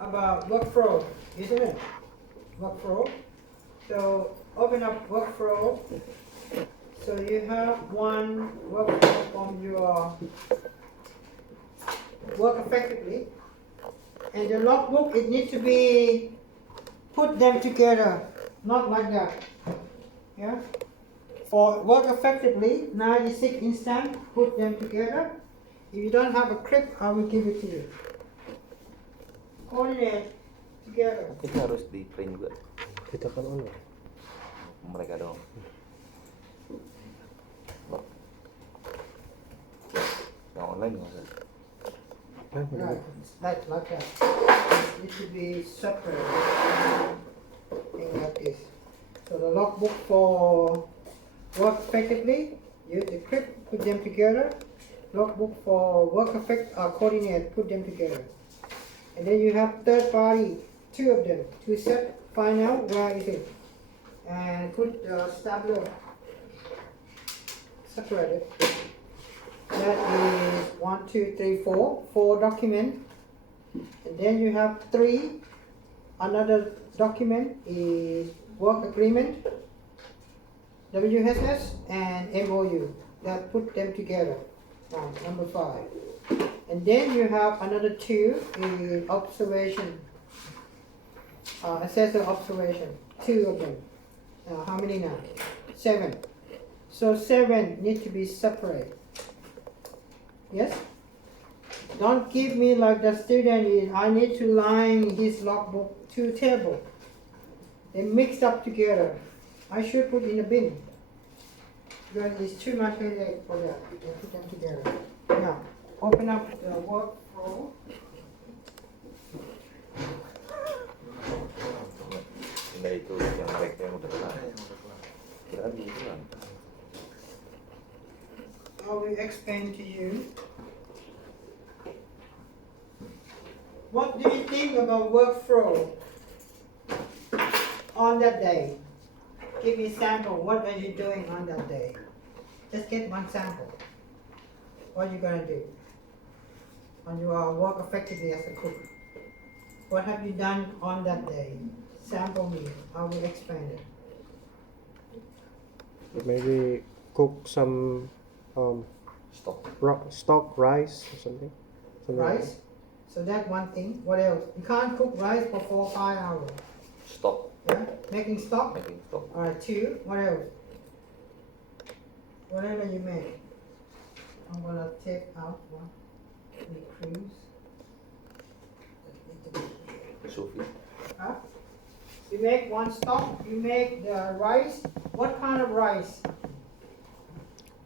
about workflow, isn't it? Workflow. So open up workflow. So you have one workflow from your work effectively. And the logbook, it needs to be put them together, not like that. Yeah. For work effectively, 96 instant, put them together. If you don't have a clip, I will give it to you. Coordinate together. Itu harus di print juga. Kita kan on. Mereka dong. Yang online nggak usah. Right, like that. It should be separate. Thing like this. So the logbook for work effectively, use the clip, put them together. Logbook for work effect coordinate, put them together. And then you have third party, two of them, to set, find out where is it. And put the stabler separated. That is 1, 2, 3, 4, 4 documents. And then you have 3. Another document is work agreement, WSS, and MOU. That put them together. Now, number 5. And then you have another 2 is observation, assessor observation. 2 of them. Now, how many now? 7. So 7 need to be separate. Yes? Don't give me like the student is, I need to line his logbook 2 table. They mixed up together. I should put in a bin. Because it's too much headache for that. They put them together. Now, open up the workflow. Nah itu yang back yang udah kelar. Kira gitu kan. I will explain to you. What do you think about workflow on that day? Give me a sample. What are you doing on that day? Just get one sample. What are you gonna do? On your work effectively as a cook. What have you done on that day? Sample me. I will explain it. Maybe cook some stock rice or something. Rice. So that's one thing. What else? You can't cook rice for 4 or 5 hours. Stock. Yeah? Making stock? Making stock. Alright, 2. What else? Whatever you make. I'm gonna take out one. Decrease. Sufi. Huh? You make one stock, you make the rice. What kind of rice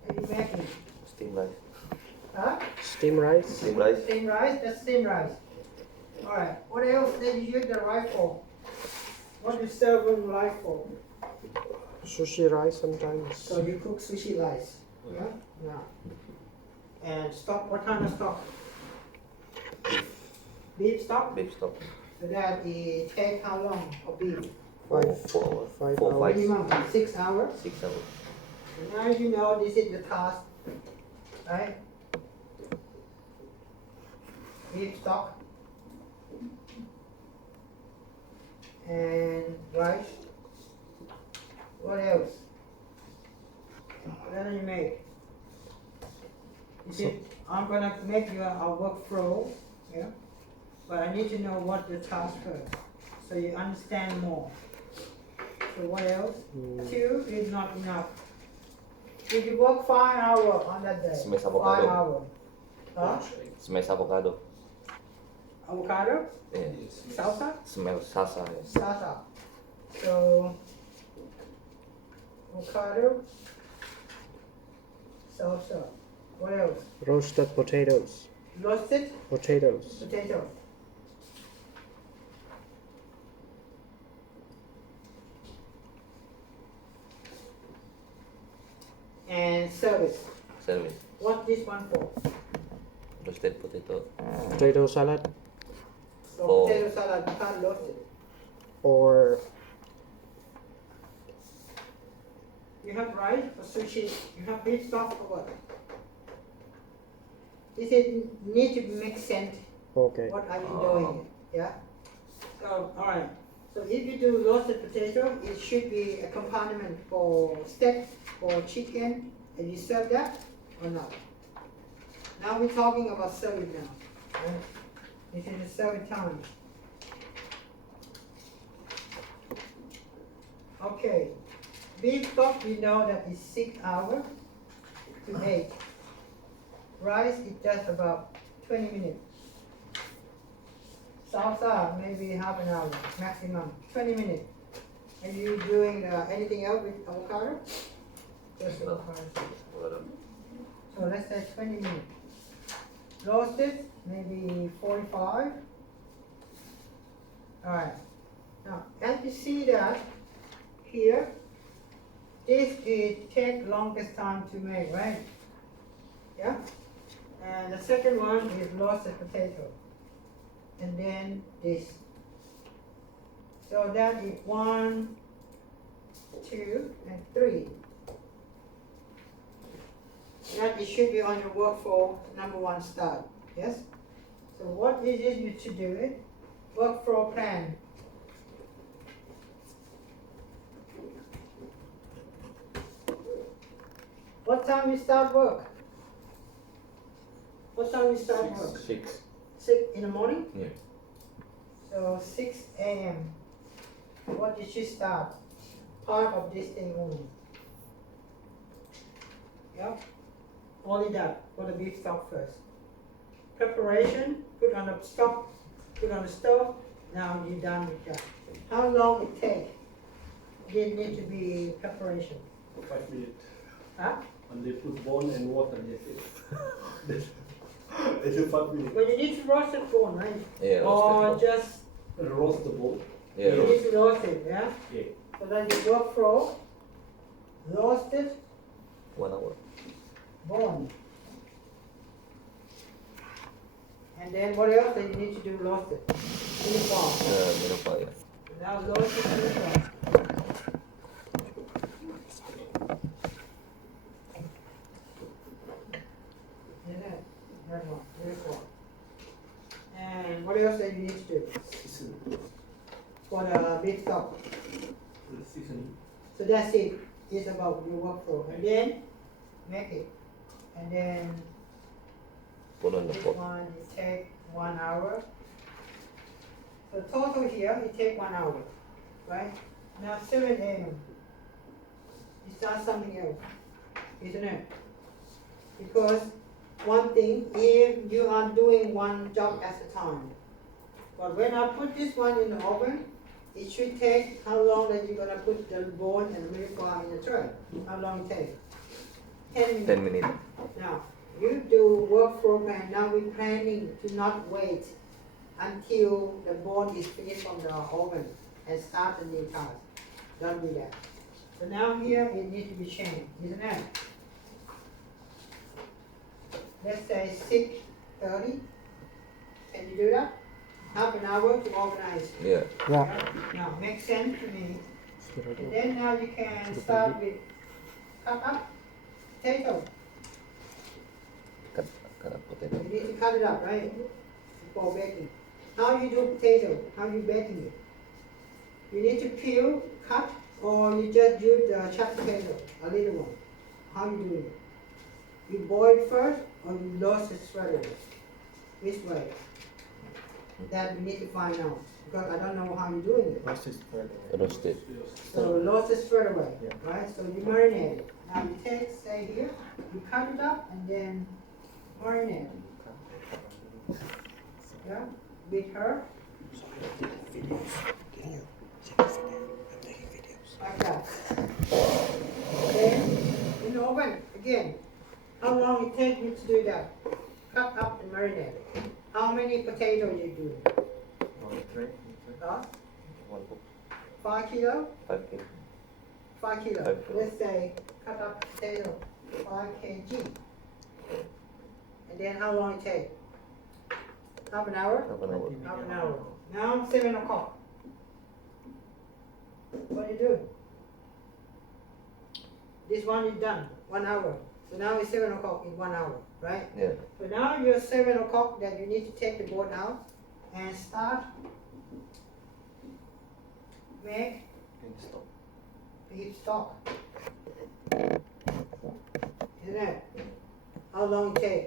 are you making? Steam rice. Huh? Steam rice. Steam rice. Steamed rice? That's steamed rice. Alright, what else did you use the rice for? What do you serve with rice for? Sushi rice sometimes. So you cook sushi rice. Yeah? Yeah. And stock, what kind of stock? Beef stock? Beef stock. So that it take how long for beef? 4 hours. 5 4 hours. Minimum 6 hours. 6 hours. Now you know this is the task, right? Beef stock and rice. What else? What do you make? You see, I'm gonna make you a workflow, yeah. But I need to know what the task first, so you understand more. So what else? 2 is not enough. Did you work 5 hours on that day? Smash 5 avocado. hours. Huh? Smash avocado. Avocado? Yeah. Salsa? Smell salsa. Ya. Salsa. So, avocado, salsa. What else? Roasted potatoes. Roasted Potatoes. potato. And service. Service. What's this one for? Roasted potato. Potato salad. So For- potato salad, you can't roast it. Or You have rice for sushi. You have beef stock for what? This is need to make sense. okay. What are you doing? Yeah. So, alright. So if you do roasted potato, it should be a accompaniment for steak or chicken, and you serve that or not. Now we're talking about serving now. Right? This is the serving time. Okay. Beef stock, we know that is 6 hours to 8. Rice is just about 20 minutes. Salsa, maybe half an hour, maximum, 20 minutes. Are you doing anything else with avocado? Just avocado. So let's say 20 minutes. Roasted, maybe 45. Alright. Now, as you see that here, this is take longest time to make, right? Yeah? And the second one is roasted potato. And then this. So that is 1, 2, and 3. That it should be on your workflow number 1 start. Yes? So what is it you should do it? Workflow plan. What time you start work? What time you start work? 6. 6 in the morning? Yeah. So 6 a.m. What did you start? Part of this thing only. Yep. Only that for the beef stock first. Preparation, put on the stock, put on the stove. Now you're done with that. How long it take? It need to be preparation. 5 minutes. Huh? And they put bone and water, yes. It's a 5 minutes. But you need to roast the bone, right? Yeah, Or roasted just Roast the bone. Yeah, you need to roast it, yeah? Yeah. So then you work for roasted 1 hour. bone. And then what else that you need to do roasted? Uniform. Menupa, yeah. Now roasted uniform. That one, uniform. And what else that you need to do Season. for the beef stock? The seasoning. So that's it. It's about your workflow. And then make it. And then Put on the this pot. one it take 1 hour. So total here it take 1 hour, right? Now 7 a.m. You start something else, isn't it? Because one thing, if you are doing one job at a time, but when I put this one in the oven, it should take how long that you're gonna put the bone and milk in the tray? How long it take? 10 minutes. 10 minutes. Now, you do work program, now we're planning to not wait until the bone is finished from the oven and start the new task. Don't do that. So now here it needs to be changed, isn't it? Let's say 6:30. Can you do that? Half an hour to organize. Yeah. Yeah. Now, makes sense to me. Good And idea. then now you can start with cut up potato. Cut up potato. You need to cut it up, right? Before baking. How you do potato? How you baking it? You need to peel, cut, or you just use the chopped potato, a little one. How you do it? You boil it first, or you roast it straight away? Which way? That we need to find out, because I don't know how you're doing it. Roasted spread. Roasted. So roast it straight away, Yeah. right? So you marinate it. Now you take, say here, you cut it up and then marinate it. Yeah, with her. Like that. Then in the oven again. How long it take you to do that? Cut up and marinate. How many potatoes you do? 3. Huh? 1 book. 5 kilo? 5 kg. 5 kilo. 5 kilo. Let's say cut up potato 5 kg. And then how long it take? Half an hour? Half an hour. Half an hour. Now 7 o'clock. What do you do? This one is done, 1 hour. So now it's 7 o'clock in 1 hour, right? Yeah. So now you're 7 o'clock that you need to take the board out and start make Stop. beef stock. Isn't it? How long it take?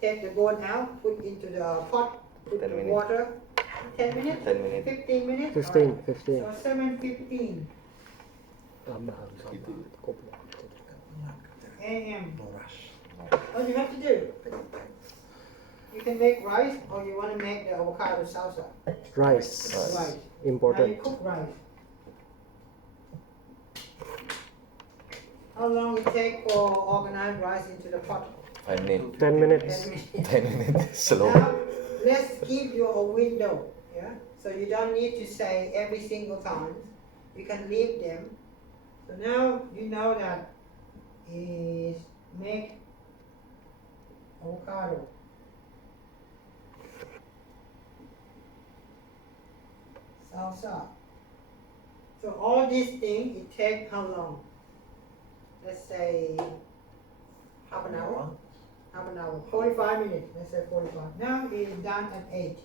Take the bone out, put into the pot, put 10 the minutes. water. 10 minutes? 10 minutes. 15 minutes? 15, Alright. 15. So 7:15 a.m. What you have to do? You can make rice or you want to make the avocado salsa. Rice. Rice. Now you Important. cook rice. How long it take for organize rice into the pot? 5 minutes. 10 minutes. 10 minutes. 10 minutes. Slow. Now, let's give you a window, yeah? So you don't need to say every single time. You can leave them. So now you know that is make avocado. Salsa. So all these things, it take how long? Let's say half an hour. Half an hour, 45 minutes, let's say 45. Now it is done at 8.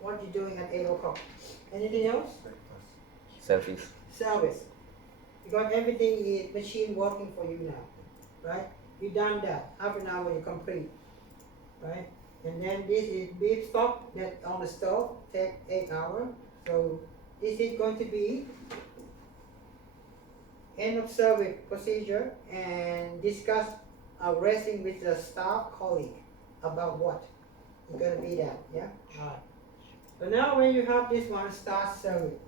What you doing at 8 o'clock? Anything else? Service. Service. You got everything is machine working for you now, right? You done that, half an hour you complete, right? And then this is beef stock that on the stove, take 8 hours. So this is going to be end of service procedure and discuss racing with the staff colleague about what it's gonna be that, yeah? Alright. So now when you have this one, start serving.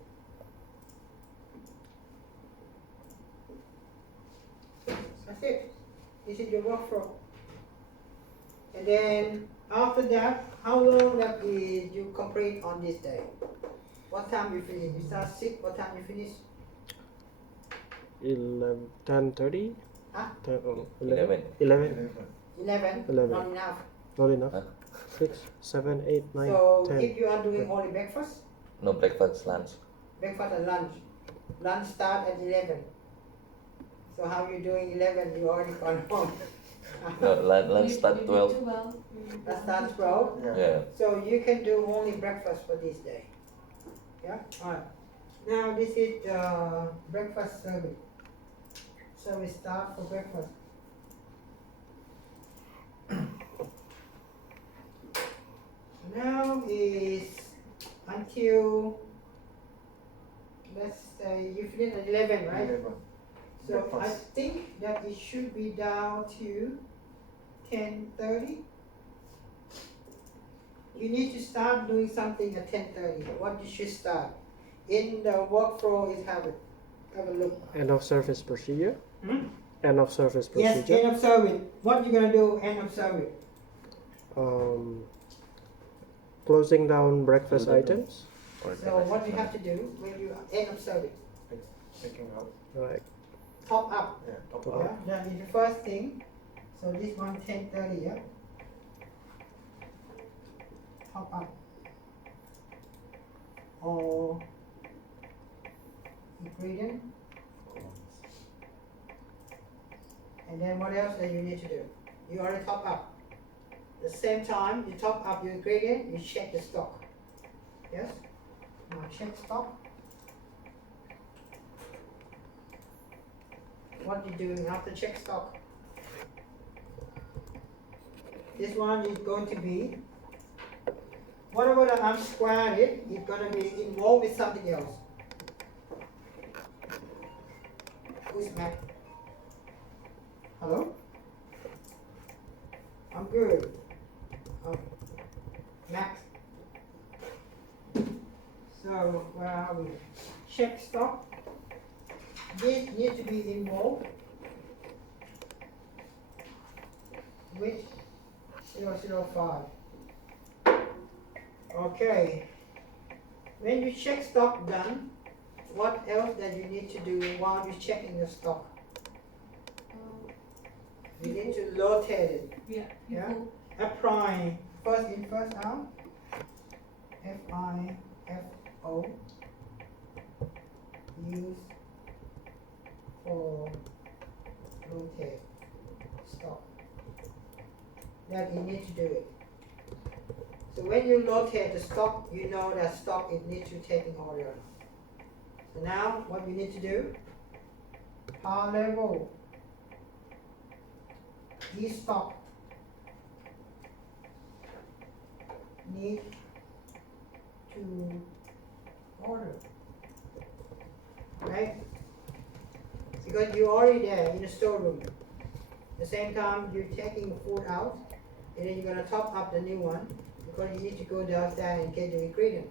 That's it. This is your workflow. And then after that, how long that is you complete on this day? What time you finish? You start 6, what time you finish? 10:30. Huh? 11. 11. 11? 11. Not enough. Not enough. Huh? 6, 7, 8, 9, So 10. if you are doing only breakfast No breakfast, lunch. and lunch. Lunch start at 11. So how you doing 11? You already gone home. No, lunch start 12. That starts 12. Yeah. So you can do only breakfast for this day. Yeah? Alright. Now this is the breakfast service. So we start for breakfast. Now is until, let's say you finish at 11, right? So I Breakfast. think that it should be down to 10:30. You need to start doing something at 10:30. What you should start? In the workflow is have a look. End of service procedure. Hmm? End of service Yes, procedure. end of service. What you gonna do end of service? Closing down breakfast items. So what you have to do when you end of service? Taking out. Right. Top up. Yeah, top Top up. Yeah, that is the first thing. So this one 10:30, yeah. Top up. Or ingredient. And then what else that you need to do? You already top up. The same time you top up your ingredient, you check the stock. Yes? Now check stock. What you doing after check stock? This one is going to be, whatever that I'm squared it, it's gonna be involved with something else. Who's Mac? Hello? I'm good. Oh. Max. So where are we? Check stock. This needs to be involved with 005. Okay. When you check stock done, what else that you need to do while you're checking your stock? You need to rotate it. Yeah. Apply first in, first out. FIFO. Use for rotate stock. That you need to do it. So when you locate the stock, you know that stock it needs to take in order. So now what you need to do, power level, this stock need to order, right? Because you're already there in the storeroom. At the same time, you're taking food out, and then you're gonna top up the new one because you need to go downstairs and get the ingredient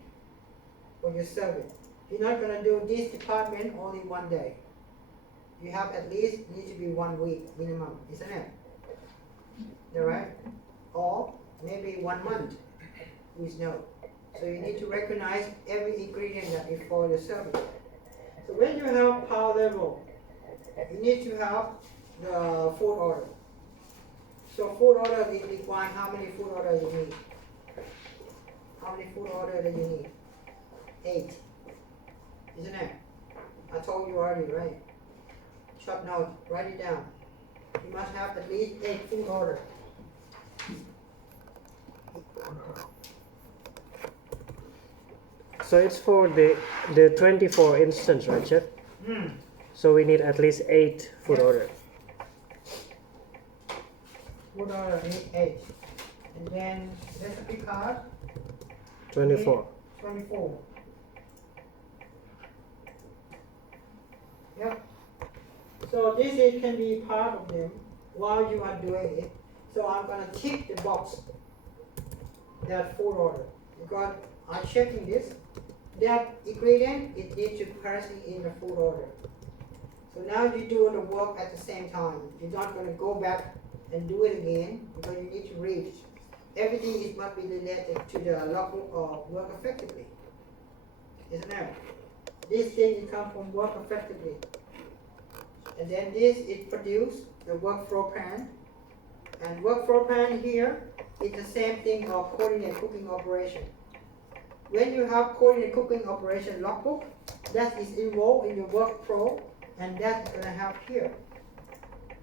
for your service. You're not gonna do this department only one day. You have at least need to be 1 week minimum, isn't it? All right? Or maybe 1 month. Who knows? So you need to recognize every ingredient that is for the service. So when you have power level, you need to have the food order. So food order is required. How many food orders you need? How many food orders do you need? 8. Isn't it? I told you already, right? Short note, write it down. You must have at least 8 food orders. So it's for the 24 instance, right, Chef? So we need at least 8 food Yes. order. Food order need 8. And then recipe card 24. 24. Yep. So this is, can be part of them while you are doing it. So I'm gonna tick the box that food order because I'm checking this. That ingredient it needs to pass in the food order. So now you do the work at the same time. You're not gonna go back and do it again because you need to read. Everything is must be related to the logbook or work effectively. Isn't it? This thing it comes from work effectively. And then this is produce the workflow plan. And workflow plan here is the same thing of coordinate cooking operation. When you have coordinate cooking operation logbook, that is involved in your workflow and that's gonna have here.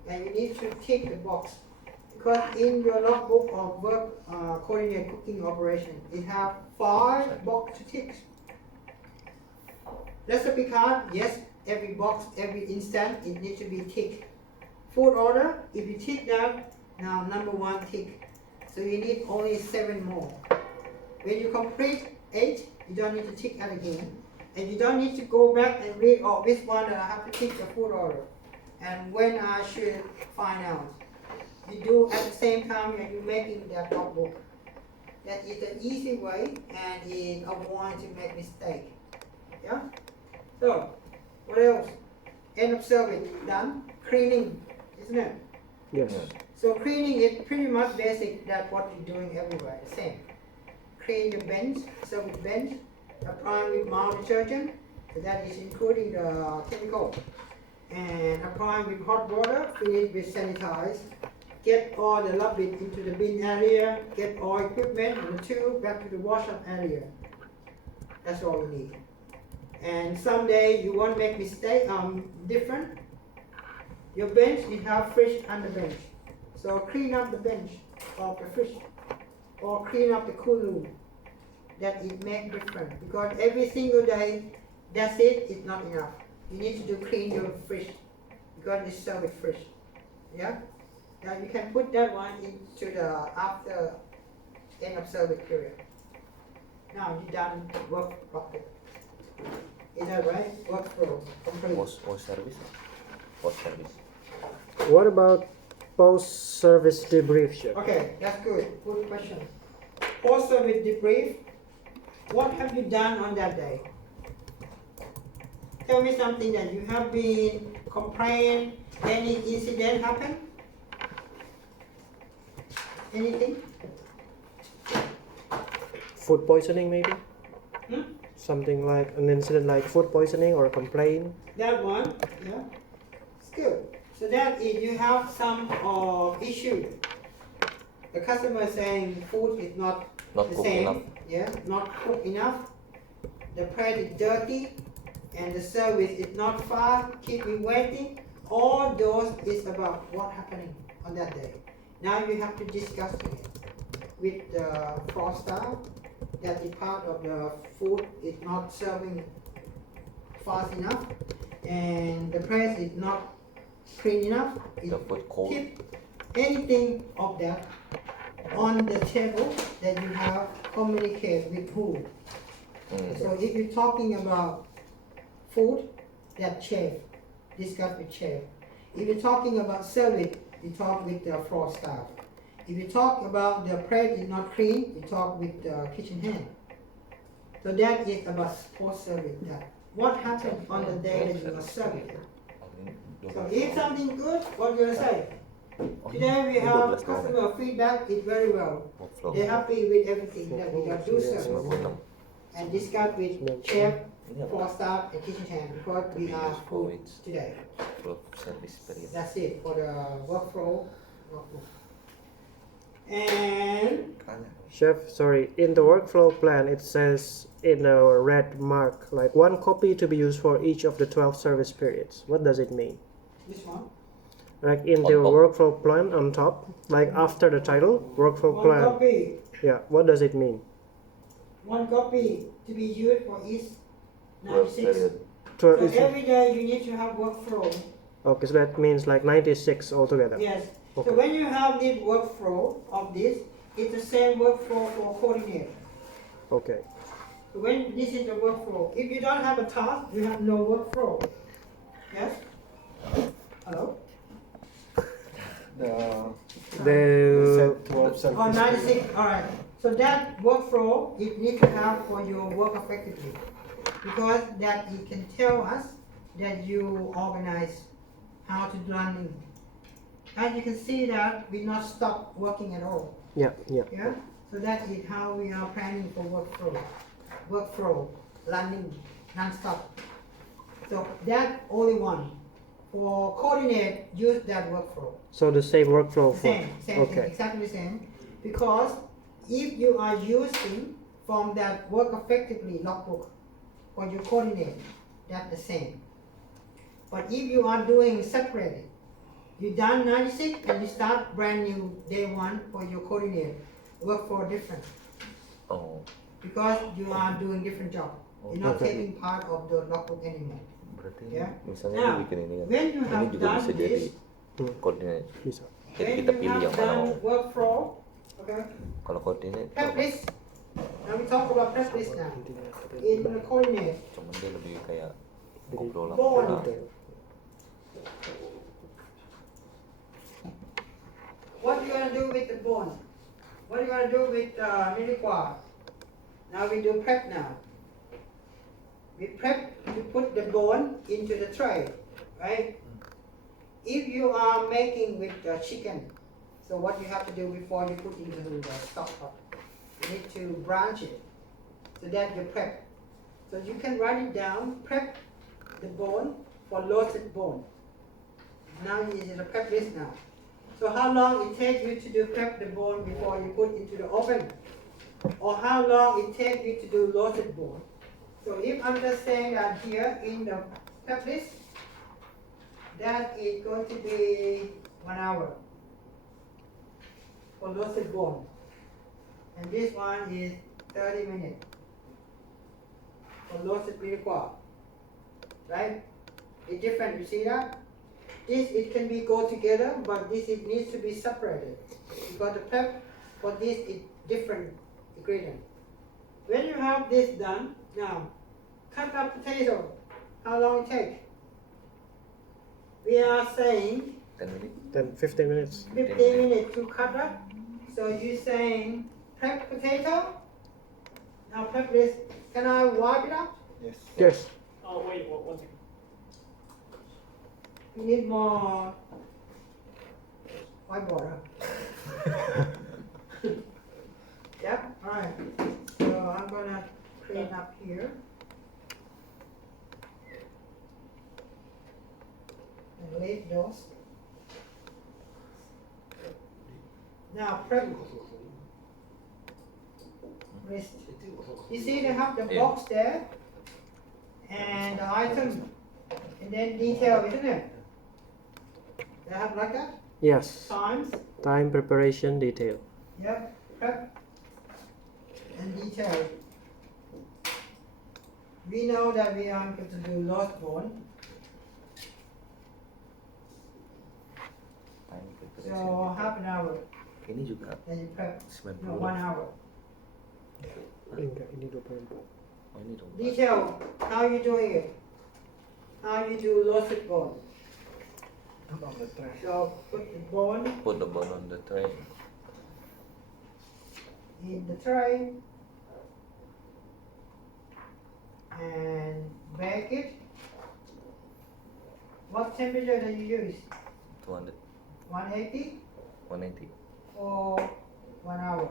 And you need to tick the box. Because in your logbook of work coordinate cooking operation, it have 5 box to tick. Recipe card, yes, every box, every instant, it needs to be ticked. Food order, if you tick that, now number 1 tick. So you need only 7 more. When you complete 8, you don't need to tick that again. And you don't need to go back and read, oh, this one I have to tick the food order. And when I should find out. You do at the same time and you're making that logbook. That is the easy way and it avoids to make mistake. Yeah? So, what else? End of service, done. Cleaning, isn't it? Yes. So cleaning is pretty much basic, that's what you're doing everywhere, the same. Clean your bench, service bench, apply with mild detergent, so that is including the chemical. And apply with hot water, finish with sanitize. Get all the rubbish into the bin area, get all equipment and the tube back to the wash-up area. That's all you need. And someday you won't make mistake different. Your bench, you have fish on the bench. So clean up the bench of the fish. Or clean up the cool room. That it make different. Because every single day, that's it, it's not enough. You need to do clean your fish. Because it's service fish. Yeah? Now you can put that one into the after end of service period. Now you're done work properly. Is that right? Workflow complete. Post service. Post service. What about post-service debrief, Chef? Okay, that's good. Good question. Post service debrief. What have you done on that day? Tell me something that you have been complained. Any incident happened? Anything? Food poisoning, maybe? Hmm? Something like an incident like food poisoning or a complaint. That one, yeah. It's good. So that is you have some issue. The customer is saying food is not Not the cooked same. enough. Yeah, not cooked enough. The plate is dirty and the service is not fast, keep me waiting. All those is about what happening on that day. Now you have to discuss it. with the frost style, that the part of the food is not serving fast enough, and the press is not clean enough. It The food cold. keep anything of that on the table that you have communicate with who. So if you're talking about food, that chef, discuss with chef. If you're talking about service, you talk with the floor staff. If you talk about the plate is not clean, you talk with the kitchen hand. So that is about post service. That what happened on the day that you are serving. So if something good, what you gonna say? Today we have customer feedback is very well. They're happy with everything that we got do service. And discuss with chef, floor staff, and kitchen hand because we are full today. Service period. That's it for the workflow. And Chef, sorry, in the workflow plan it says in a red mark like 1 copy to be used for each of the 12 service periods. What does it mean? this one, Like in the On top. workflow plan on top, like after the title, workflow one plan. copy, Yeah, what does it mean? 1 copy to be used for each Work 96. period. So Is it- every day you need to have workflow. okay, so that means like 96 altogether. Yes. Okay. So when you have this workflow of this, it's the same workflow for coordinator. Okay. So when this is the workflow, if you don't have a task, you have no workflow. Yes? Hello? The 12 Oh, 96, alright. So that workflow, you need to have for your work effectively. Because that it can tell us that you organize how to run it. As you can see that we not stop working at all. yeah. Yeah? So that is how we are planning for workflow. Workflow, running, non-stop. So that only one. For coordinate, use that workflow. So the same workflow for Same thing, okay. exactly the same. Because if you are using from that work effectively logbook for your coordinate, that's the same. But if you are doing separated, you done 96 and you start brand new day 1 for your coordinate, work for different. Oh, Because you are doing different job. You're not Okay. taking part of the logbook anymore. berarti Ya. misalnya Nah, dia bikin ini kan. When you Ini have juga done bisa jadi this, koordinat. Bisa. Jadi when kita you pilih have yang mana mau. done workflow, okay, Kalau koordinat prep list. Now we talk about prep list now. In the coordinate, cuman dia lebih kayak ngobrol Bond. lah. what you gonna do with the bone? What you gonna do with Miliqua? Now we do prep now. We prep to put the bone into the tray, right? If you are making with chicken, so what you have to do before you put into the stock pot, you need to branch it, so that you prep. So you can write it down, prep the bone for roasted bone. Now it is a prep list now. So how long it takes you to do prep the bone before you put into the oven? Or how long it takes you to do roasted bone? So if I'm just saying that here in the prep list, that is going to be 1 hour for roasted bone. And this one is 30 minutes for roasted Miliqua. Right? It's different, you see that? This, it can be go together, but this it needs to be separated. Because the prep for this is different ingredient. When you have this done, now, cut up potato. How long it take? We are saying 10 menit. 10-15 minutes. 15 minutes to cut up. So you're saying prep potato. Now prep this. Can I wipe it up? Yes. Yes. Oh, wait, one second. You need more whiteboard. Huh? Yep. All right. So I'm gonna clean up here. And leave those. Now prep wrist. You see they have the Yeah. box there and the item and then detail, isn't it? They have like that? Yes. Times. Time, preparation, detail. Yep. prep and detail. We know that we are going to do roast bone, Time preparation. so half an hour. Ini juga Then you prep. 90. No, 1 hour. Enggak, ini 24. Oh ini dong. Detail. How you doing it? How you do roasted bone? Put on the tray. So put the bone Put the bone on the tray. in the tray and bake it. What temperature do you use? 200, 180 180. or 1 hour?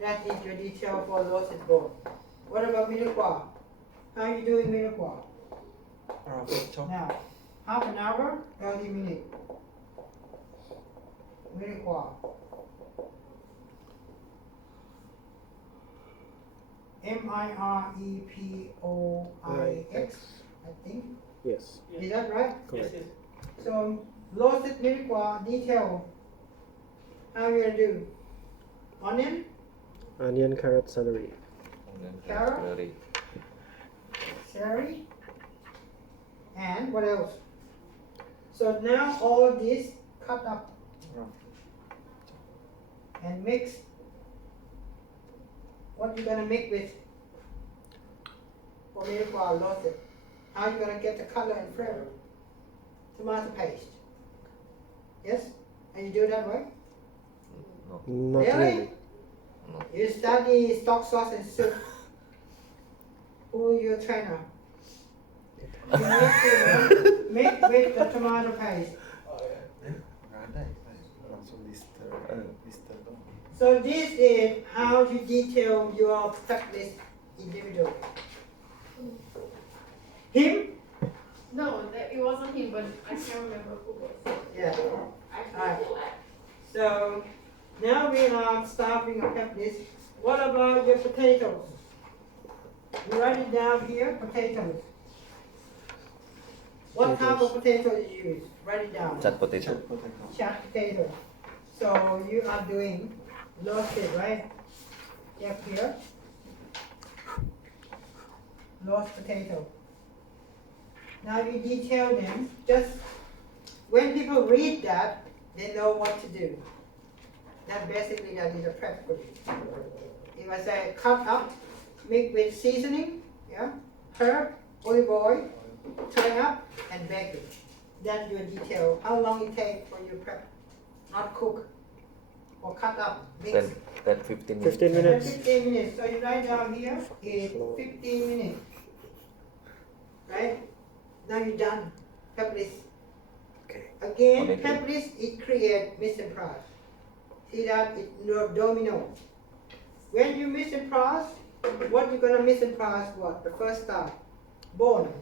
That is your detail for roasted bone. What about mirepoix? How you doing mirepoix? Now, half an hour, 30 minutes. Mirepoix. Mirepoix, I think. Yes, Is that right? correct. Yes. So, roasted mirepoix detail. How you gonna do? Onion, Onion, carrot, celery. And then Carrot? celery. celery, and what else? So now all this cut up and mix. What you gonna make with? For mirepoix roasted. How you gonna get the color and flavor? Tomato paste. Yes? And you do that right? No, Not Really? really. no. You study stock sauce and soup. Who your trainer? You need to mix with the tomato paste. Nggak ada ya, langsung di stir dong. So this is how you detail your prep list individually. Him? No, it wasn't him, but I can't remember who was. Yeah. I Alright. feel like So now we are starting a prep list. What about your potatoes? You write it down here, potatoes. What type of potato you use? Write it down. Chat potato. Chopped potato. So you are doing roasted, right? Yep, here. Roast potato. Now you detail them. Just when people read that, they know what to do. That basically that is a prep for you. If I say cut up, mix with seasoning, yeah, herb, olive oil, turn up and bake it. That's your detail. How long it take for you prep? Not cook or cut up, mix. 15 minutes. 15 minutes. 15 minutes. So you write down here is 15 minutes. Right? Now you're done. Prep list. Okay. Again, Okay. prep list it create mise en place. See that it domino. When you mise en place, what you gonna mise en place? What the first start? Bone.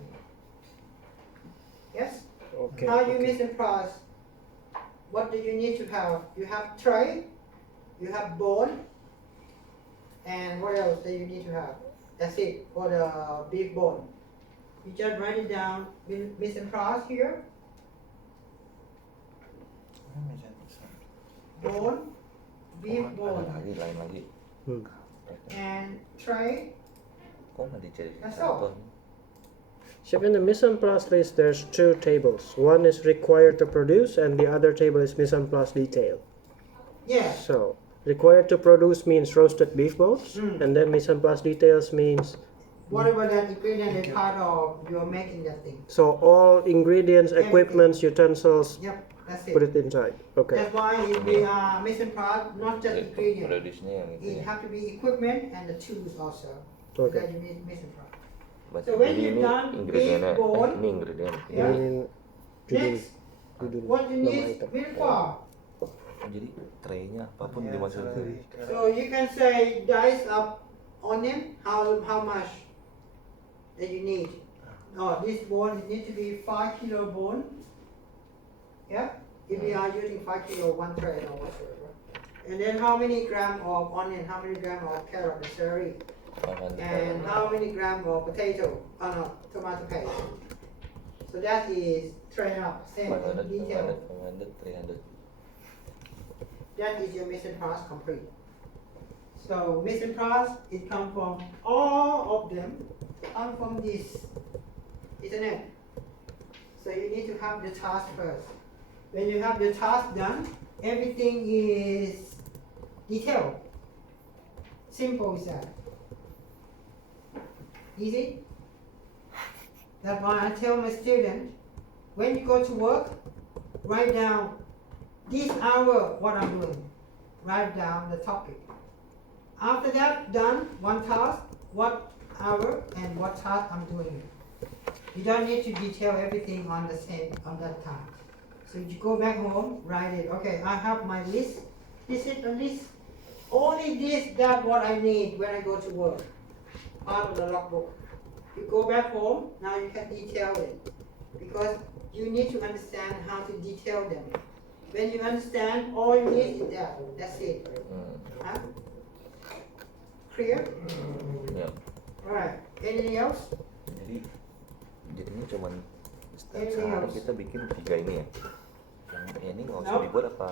Yes. Okay. How you okay. mise en place? What do you need to have? You have tray, you have bone, and what else do you need to have? That's it for the big bone. You just write it down. Mise en place here. Bone, beef Ada bone, lagi, lain lagi. and tray. Kok nggak dicari? That's all. Chef, in the mise en place list, there's two tables. One is required to produce, and the other table is mise en place detail. Yeah. So, required to produce means roasted beef bones, Mm. and then mise en place details means Whatever that ingredient is part of, you're making that thing. so all ingredients, Everything. equipments, utensils, Yep, that's put it. it inside. Okay. That's why if we are mise en place, not just ingredient. Produce-nya yang itu It ya. have to be equipment and the tools also. Okay. That you mise en place. Baca. So when Jadi you're ini done ingredientnya, beef bone, ini ingredient. Yeah. Ini judul, Next, judul what you nama need, item. mirepoix. Jadi tray-nya apapun dimasukin. So you can say dice up onion, how much that you need. Oh, this bone need to be 5 kilo bone. Yeah, if we are using 5 kilo one tray or whatever. And then how many gram of onion, how many gram of carrot and celery, 500, and how many gram of potato, no, tomato paste. So that is train up, same 500, in detail. 500, 300. That is your mise en place complete. So mise en place, it comes from all of them, come from this, isn't it? So you need to have the task first. When you have the task done, everything is detailed. Simple is that. Easy? That's why I tell my students, when you go to work, write down this hour what I'm doing. Write down the topic. After that, done, one task, what hour and what task I'm doing. You don't need to detail everything on the same on that time. So you go back home, write it. Okay, I have my list. This is a list. Only this, that what I need when I go to work. Part of the logbook. You go back home, now you can detail it. Because you need to understand how to detail them. When you understand, all you need is that. That's it. Huh? Clear? Ya. Alright. Anything else? Jadi jadinya cuman Anything sehari else? kita bikin 3 ini ya. Yang ini nggak usah Nope. dibuat apa?